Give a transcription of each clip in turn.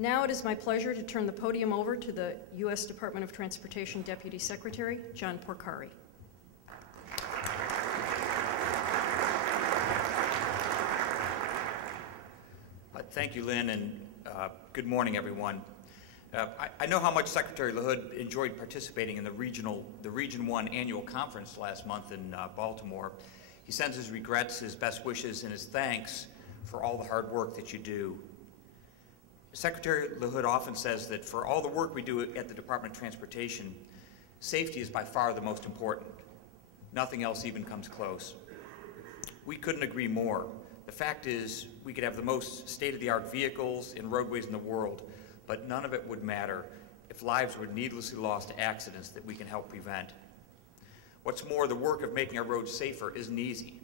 Now it is my pleasure to turn the podium over to the U.S. Department of Transportation Deputy Secretary, John Porcari. Thank you, Lynn, and good morning, everyone. I know how much Secretary LaHood enjoyed participating in the Region 1 annual conference last month in Baltimore. He sends his regrets, his best wishes, and his thanks for all the hard work that you do. Secretary LaHood often says that for all the work we do at the Department of Transportation, safety is by far the most important. Nothing else even comes close. We couldn't agree more. The fact is, we could have the most state-of-the-art vehicles and roadways in the world, but none of it would matter if lives were needlessly lost to accidents that we can help prevent. What's more, the work of making our roads safer isn't easy.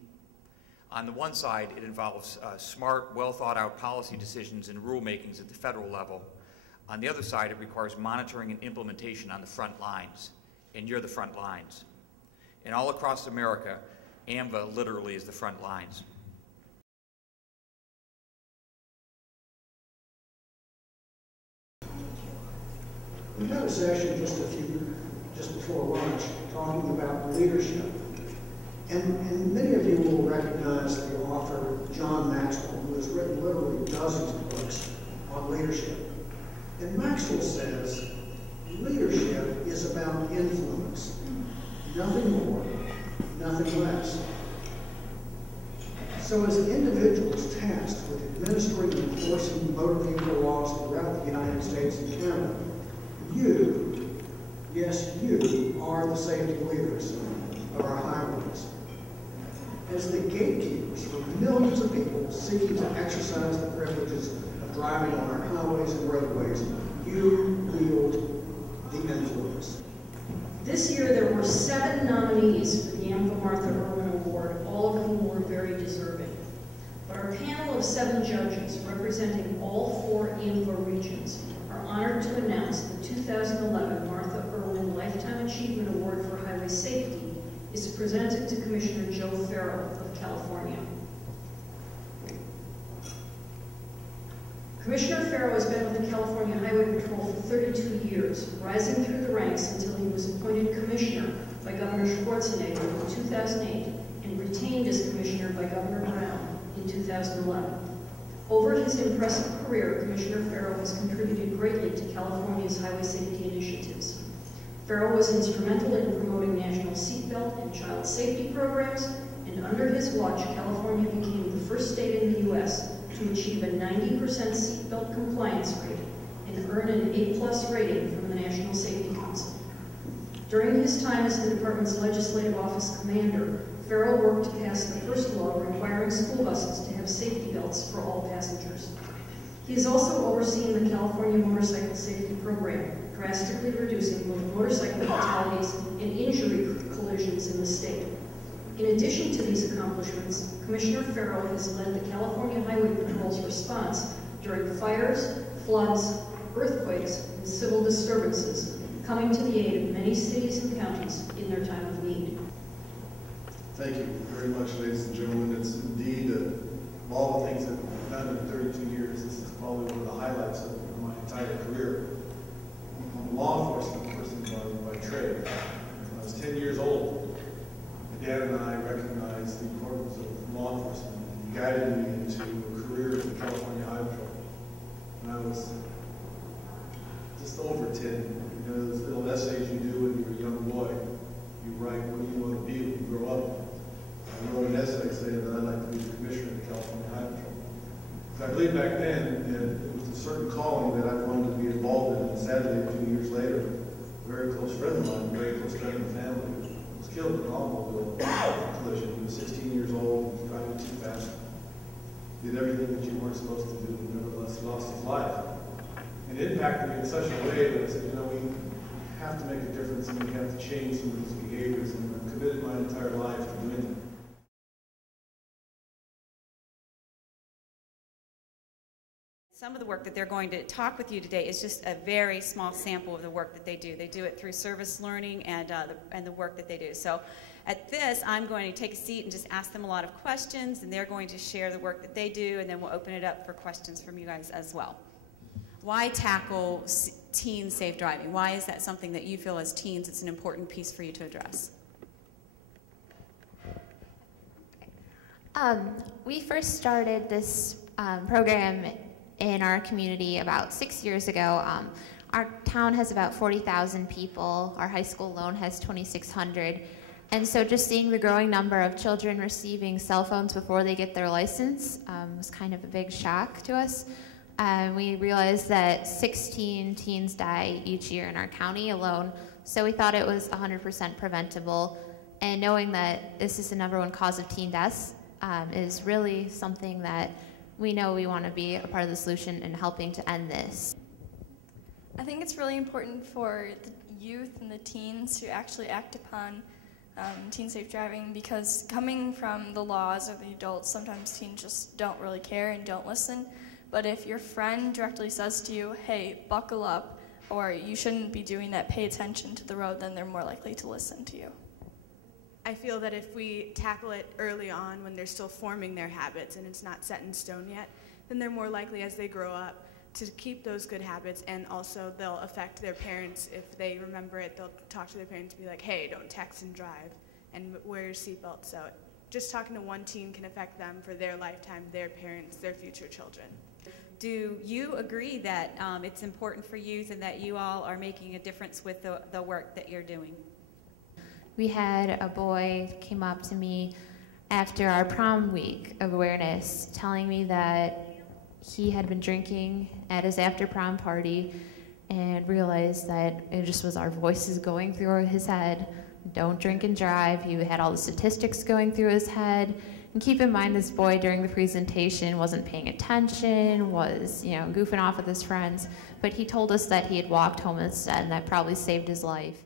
On the one side, it involves smart, well-thought-out policy decisions and rulemakings at the federal level. On the other side, it requires monitoring and implementation on the front lines, and you're the front lines. And all across America, AMVA literally is the front lines. We had a session just before lunch talking about leadership. And many of you will recognize the author, John Maxwell, who has written literally dozens of books on leadership. And Maxwell says, leadership is about influence. Nothing more, nothing less. So as individuals tasked with administering and enforcing motor vehicle laws throughout the United States and Canada, you, yes, you are the safety leaders of our highways. As the gatekeepers for millions of people seeking to exercise the privileges of driving on our highways and roadways, you wield the influence. This year there were 7 nominees for the AMVA Martha Irwin Award, all of whom were very deserving. But our panel of 7 judges representing all 4 AMVA regions are honored to announce the 2011 Martha Irwin Lifetime Achievement Award for Highway Safety is presented to Commissioner Joe Farrell of California. Commissioner Farrell has been with the California Highway Patrol for 32 years, rising through the ranks until he was appointed commissioner by Governor Schwarzenegger in 2008 and retained as commissioner by Governor Brown in 2011. Over his impressive career, Commissioner Farrell has contributed greatly to California's highway safety initiatives. Farrell was instrumental in promoting national seatbelt and child safety programs, and under his watch, California became the first state in the U.S. to achieve a 90% seatbelt compliance rate and earn an A+ rating from the National Safety Council. During his time as the department's legislative office commander, Farrell worked to pass the first law requiring school buses to have safety belts for all passengers. He has also overseen the California Motorcycle Safety Program, drastically reducing both motorcycle fatalities and injury collisions in the state. In addition to these accomplishments, Commissioner Farrell has led the California Highway Patrol's response during fires, floods, earthquakes, and civil disturbances, coming to the aid of many cities and counties in their time of need. Thank you very much, ladies and gentlemen. It's indeed, of all the things that I've done in 32 years, this is probably one of the highlights of my entire career. I'm a law enforcement person by trade. When I was 10 years old, my dad and I recognized the importance of law enforcement, and he guided me into a career in the California Highway Patrol. When I was just over 10, you know, those little essays you do when you're a young boy, you write, what do you want to be when you grow up? I wrote an essay saying that I'd like to be the commissioner of the California Highway Patrol. I believe back then it was a certain calling that I wanted to be involved in, and sadly, a few years later, a very close friend of mine, a very close friend of the family, was killed in an automobile collision. He was 16 years old, driving too fast, did everything that you weren't supposed to do, and nevertheless lost his life. And it impacted me in such a way that I said, you know, we have to make a difference and we have to change some of these behaviors, and I've committed my entire life to doing that. Some of the work that they're going to talk with you today is just a very small sample of the work that they do. They do it through service learning and the work that they do. So at this, I'm going to take a seat and just ask them a lot of questions, and they're going to share the work that they do, and then we'll open it up for questions from you guys as well. Why tackle teen safe driving? Why is that something that you feel as teens it's an important piece for you to address? We first started this program in our community about 6 years ago. Our town has about 40,000 people. Our high school alone has 2,600. And so just seeing the growing number of children receiving cell phones before they get their license was kind of a big shock to us. We realized that 16 teens die each year in our county alone, so we thought it was 100% preventable. And knowing that this is the #1 cause of teen deaths is really something that we know we want to be a part of the solution in helping to end this. I think it's really important for the youth and the teens to actually act upon teen safe driving, because coming from the laws or the adults, sometimes teens just don't really care and don't listen. But if your friend directly says to you, hey, buckle up, or you shouldn't be doing that, pay attention to the road, then they're more likely to listen to you. I feel that if we tackle it early on when they're still forming their habits and it's not set in stone yet, then they're more likely as they grow up to keep those good habits, and also they'll affect their parents. If they remember it, they'll talk to their parents and be like, hey, don't text and drive, and wear your seatbelt. So just talking to one teen can affect them for their lifetime, their parents, their future children. Do you agree that it's important for youth and that you all are making a difference with the work that you're doing? We had a boy came up to me after our prom week of awareness telling me that he had been drinking at his after prom party and realized that it just was our voices going through his head. Don't drink and drive. He had all the statistics going through his head. And keep in mind, this boy during the presentation wasn't paying attention, was, goofing off with his friends, but he told us that he had walked home instead, and that probably saved his life.